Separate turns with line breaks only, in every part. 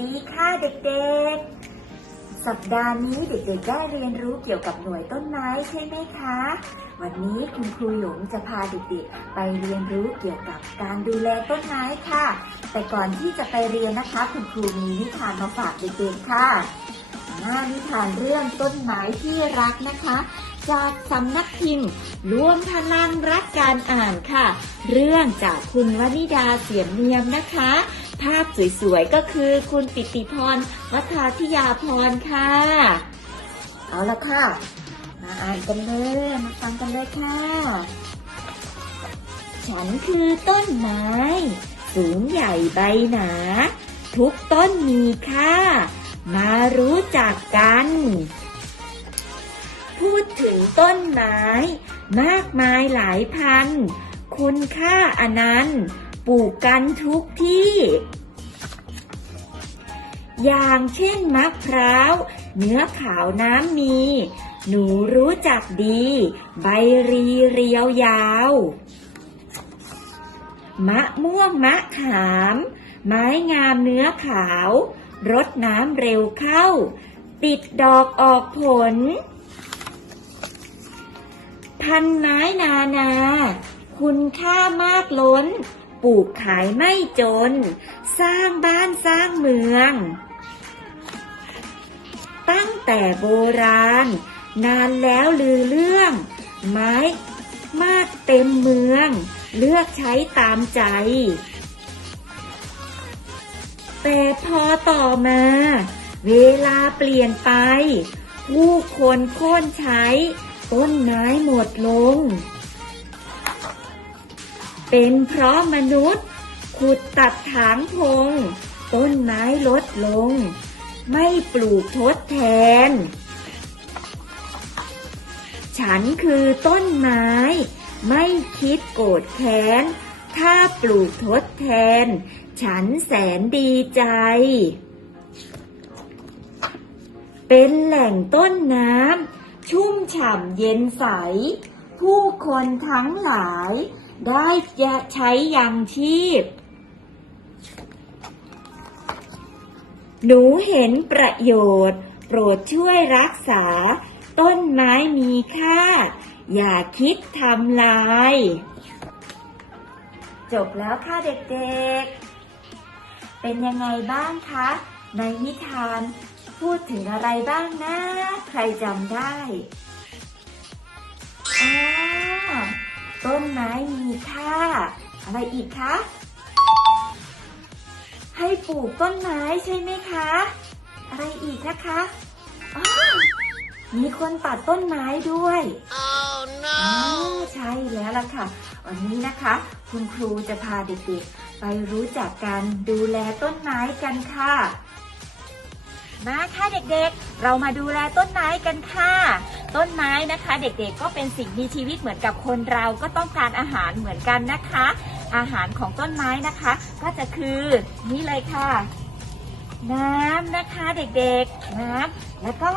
ดีค่ะเด็กๆ สัปดาห์นี้เด็กๆได้เรียนรู้เกี่ยวกับหน่วยต้นไม้ใช่ไหมคะ วันนี้คุณครูหยงจะพาเด็กๆ ไปเรียนรู้เกี่ยวกับการดูแลต้นไม้ค่ะ แต่ก่อนที่จะไปเรียนนะคะ คุณครูมีนิทานมาฝากเด็กๆค่ะอ่านิทานเรื่องต้นไม้ที่รักนะคะ จากสำนักพิมพ์รวมพลังรักการอ่านค่ะ เรื่องจากคุณวนิดาเสียมเนียมนะคะ ภาพสวยๆ ก็คือคุณปิติพรวัฒาธิยาพรค่ะ เอาละค่ะ มาอ่านกันเลยมาฟังกันเลยค่ะ ฉันคือต้นไม้ สูงใหญ่ใบหนา ทุกต้นมีค่า มารู้จักกัน พูดถึงต้นไม้ มากมายหลายพัน คุณค่าอนันต์ปลูกกันทุกที่ อย่างเช่นมะพร้าว เนื้อขาวน้ำมี หนูรู้จักดี ใบรีเรียวยาว มะม่วงมะขาม ไม้งามเนื้อขาว รดน้ำเร็วเข้า ติดดอกออกผล พันไม้นานา คุณค่ามากล้น ปลูกขายไม่จน สร้างบ้านสร้างเมือง ตั้งแต่โบราณ นานแล้วลือเรื่อง ไม้มากเต็มเมือง เลือกใช้ตามใจ แต่พอต่อมา เวลาเปลี่ยนไป ผู้คนโค่นใช้ ต้นไม้หมดลง เป็นเพราะมนุษย์ ขุดตัดถางพง ต้นไม้ลดลง ไม่ปลูกทดแทน ฉันคือต้นไม้ ไม่คิดโกรธแค้น ถ้าปลูกทดแทน ฉันแสนดีใจ เป็นแหล่งต้นน้ำชุ่มฉ่ำเย็นใส ผู้คนทั้งหลายได้จะใช้ยังชีพ หนูเห็นประโยชน์ โปรดช่วยรักษา ต้นไม้มีค่า อย่าคิดทำลาย จบแล้วค่ะเด็กๆ เป็นยังไงบ้างคะ ในนิทานพูดถึงอะไรบ้างนะ ใครจำได้อ๋อต้นไม้มีค่า อะไรอีกคะ ปลูกต้นไม้ใช่ไหมคะ อะไรอีกนะคะอ๋อมีคนตัดต้นไม้ด้วย
Oh
อ๋อ
no!
ใช่แล้วล่ะค่ะ วันนี้นะคะ คุณครูจะพาเด็กๆ ไปรู้จักการดูแลต้นไม้กันค่ะ มาค่ะเด็กๆ เรามาดูแลต้นไม้กันค่ะ ต้นไม้นะคะ เด็กๆ ก็เป็นสิ่งมีชีวิตเหมือนกับคนเราก็ต้องการอาหารเหมือนกันนะคะ อาหารของต้นไม้นะคะ ก็จะคือนี่เลยค่ะ น้ำนะคะเด็กๆน้ำแล้วก็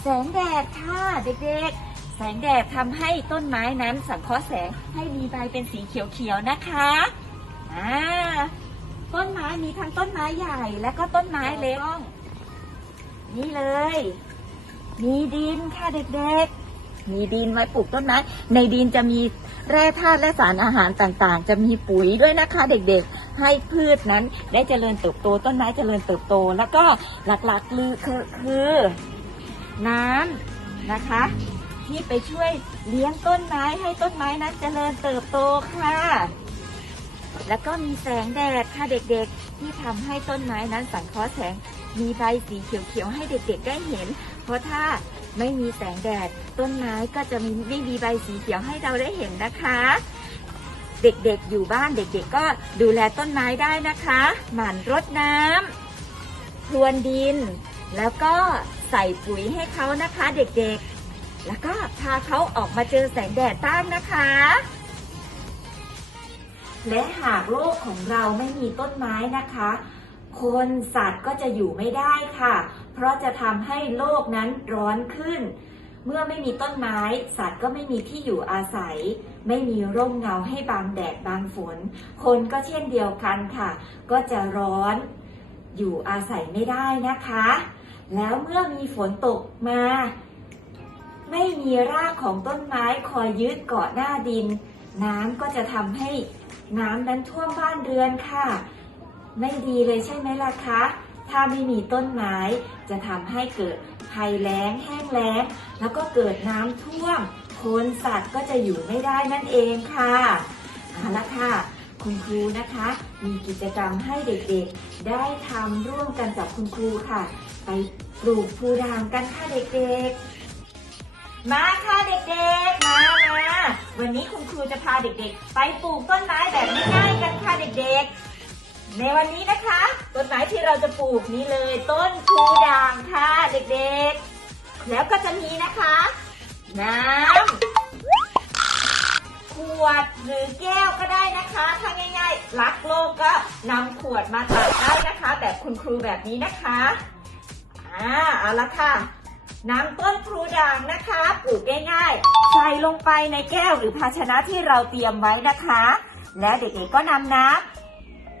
แสงแดดค่ะเด็กๆ แสงแดดทำให้ต้นไม้นั้นสังเคราะห์แสงให้มีใบเป็นสีเขียวๆนะคะอ่าต้นไม้มีทั้งต้นไม้ใหญ่และก็ต้นไม้เล็กนี่เลย มีดินค่ะเด็กๆ มีดินไว้ปลูกต้นไม้ในดินจะมีแร่ธาตุและสารอาหารต่างๆ จะมีปุ๋ยด้วยนะคะเด็กๆ ให้พืชนั้นได้เจริญเติบโต ต้นไม้เจริญเติบโต แล้วก็หลักๆคือคือคือน้ำนะคะ ที่ไปช่วยเลี้ยงต้นไม้ให้ต้นไม้นั้นเจริญเติบโตค่ะ แล้วก็มีแสงแดดค่ะเด็กๆ ที่ทำให้ต้นไม้นั้นสังเคราะห์แสงมีใบสีเขียวๆให้เด็กๆได้เห็น เพราะถ้า ไม่มีแสงแดด ต้นไม้ก็จะมีไม่มีใบสีเขียวให้เราได้เห็นนะคะ เด็กๆอยู่บ้านเด็กๆก็ดูแลต้นไม้ได้นะคะ หมั่นรดน้ำพรวนดิน แล้วก็ใส่ปุ๋ยให้เขานะคะเด็กๆ แล้วก็พาเขาออกมาเจอแสงแดดบ้างนะคะ และหากโลกของเราไม่มีต้นไม้นะคะ คนสัตว์ก็จะอยู่ไม่ได้ค่ะ เพราะจะทำให้โลกนั้นร้อนขึ้น เมื่อไม่มีต้นไม้ สัตว์ก็ไม่มีที่อยู่อาศัย ไม่มีร่มเงาให้บังแดดบังฝน คนก็เช่นเดียวกันค่ะ ก็จะร้อน อยู่อาศัยไม่ได้นะคะ แล้วเมื่อมีฝนตกมา ไม่มีรากของต้นไม้คอยยึดเกาะหน้าดิน น้ำก็จะทำให้น้ำนั้นท่วมบ้านเรือนค่ะ ไม่ดีเลยใช่ไหมล่ะคะ ถ้าไม่มีต้นไม้จะทำให้เกิดภัยแล้งแห้งแล้ง แล้วก็เกิดน้ำท่วมคนสัตว์ก็จะอยู่ไม่ได้นั่นเองค่ะเอาละค่ะ คุณครูนะคะ มีกิจกรรมให้เด็กๆ ได้ทำร่วมกันกับคุณครูค่ะ ไปปลูกพูด่างกันค่ะเด็กๆมาค่ะเด็กๆ มามาวันนี้คุณครูจะพาเด็กๆ ไปปลูกต้นไม้แบบง่ายๆกันค่ะเด็กๆ ในวันนี้นะคะ ต้นไม้ที่เราจะปลูกนี้เลย ต้นพูด่างค่ะเด็กๆ แล้วก็จะมีนะคะ น้ำขวดหรือแก้วก็ได้นะคะ ถ้าง่ายๆ รักโลกก็นำขวดมาตัดได้นะคะ แบบคุณครูแบบนี้นะคะอ่าเอาละค่ะน้ำต้นพลูด่างนะคะปลูกง่ายๆ ใส่ลงไปในแก้วหรือภาชนะที่เราเตรียมไว้นะคะ และเด็กๆก็นำน้ำ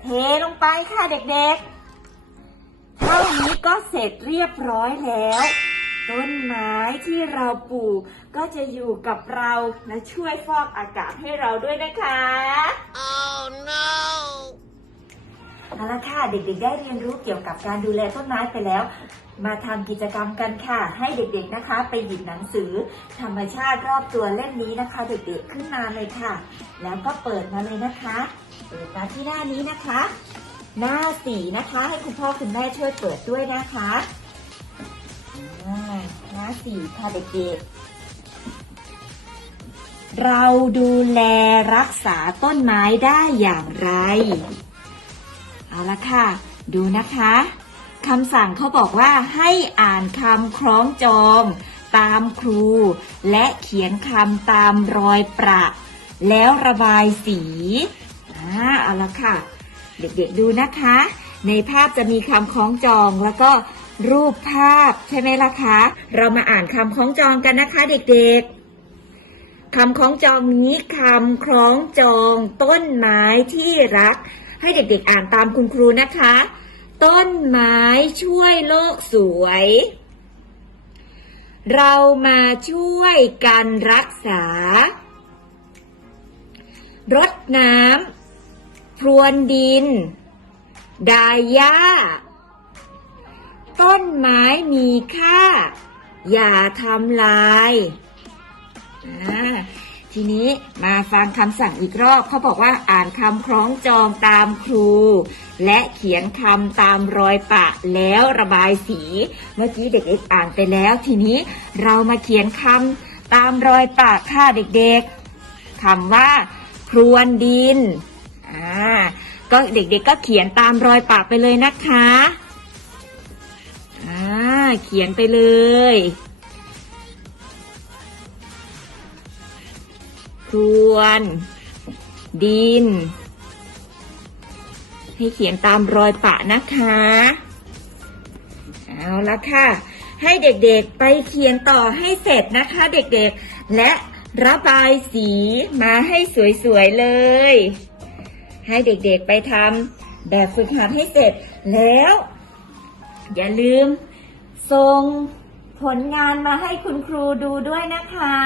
เทลงไปค่ะเด็กๆ เท่านี้ก็เสร็จเรียบร้อยแล้ว ต้นไม้ที่เราปลูกก็จะอยู่กับเราและช่วยฟอกอากาศให้เราด้วยนะคะ
Oh no!
เอาละค่ะเด็กๆ ได้เรียนรู้เกี่ยวกับการดูแลต้นไม้ไปแล้ว มาทำกิจกรรมกันค่ะ ให้เด็กๆนะคะ ไปหยิบหนังสือ ธรรมชาติรอบตัวเล่มนี้นะคะ เด็กๆขึ้นมาเลยค่ะ แล้วก็เปิดมาเลยนะคะ เปิดมาที่หน้านี้นะคะ หน้าสีนะคะ ให้คุณพ่อคุณแม่ช่วยเปิดด้วยนะคะหน้าสีค่ะเด็กๆ เราดูแลรักษาต้นไม้ได้อย่างไร เอาละค่ะ ดูนะคะคำสั่งเขาบอกว่าให้อ่านคำคล้องจองตามครู และเขียนคำตามรอยประ แล้วระบายสี อ่าเอาละค่ะ เด็กๆดูนะคะ ในภาพจะมีคำคล้องจองแล้วก็รูปภาพใช่ไหมล่ะคะ เรามาอ่านคำคล้องจองกันนะคะ เด็กๆคำคล้องจองนี้คำคล้องจองต้นไม้ที่รัก ให้เด็กๆอ่านตามคุณครูนะคะ ต้นไม้ช่วยโลกสวย เรามาช่วยกันรักษารดน้ำ พรวนดิน ดายหญ้า ต้นไม้มีค่า อย่าทำลาย ทีนี้มาฟังคำสั่งอีกรอบ เขาบอกว่าอ่านคำคล้องจองตามครู และเขียนคำตามรอยปะแล้วระบายสี เมื่อกี้เด็กๆอ่านไปแล้ว ทีนี้เรามาเขียนคำตามรอยปะค่ะเด็กๆคำว่าพรวนดิน อ่าก็เด็กๆก็เขียนตามรอยปะไปเลยนะคะอ่าเขียนไปเลยพรวนดิน ให้เขียนตามรอยปะนะคะ เอาละค่ะ ให้เด็กๆไปเขียนต่อให้เสร็จนะคะเด็กๆ และระบายสีมาให้สวยๆเลย ให้เด็กๆไปทำแบบฝึกหัดให้เสร็จแล้ว อย่าลืมส่งผลงานมาให้คุณครูดูด้วยนะคะ